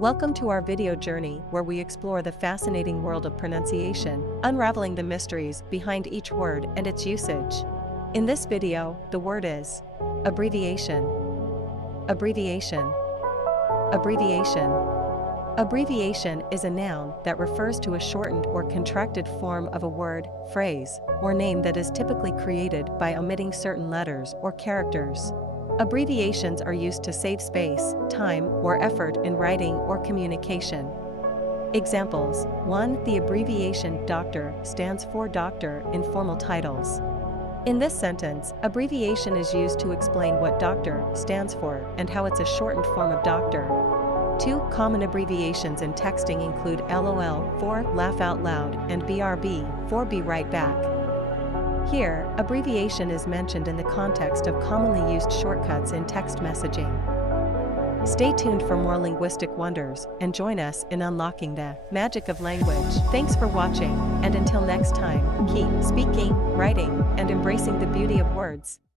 Welcome to our video journey where we explore the fascinating world of pronunciation, unraveling the mysteries behind each word and its usage. In this video, the word is abbreviation. Abbreviation. Abbreviation. Abbreviation is a noun that refers to a shortened or contracted form of a word, phrase, or name that is typically created by omitting certain letters or characters. Abbreviations are used to save space, time, or effort in writing or communication. Examples: 1. The abbreviation Dr. stands for doctor in formal titles. In this sentence, abbreviation is used to explain what doctor stands for and how it's a shortened form of doctor. 2. Common abbreviations in texting include LOL for laugh out loud and BRB for be right back. Here, abbreviation is mentioned in the context of commonly used shortcuts in text messaging. Stay tuned for more linguistic wonders and join us in unlocking the magic of language. Thanks for watching, and until next time, keep speaking, writing, and embracing the beauty of words.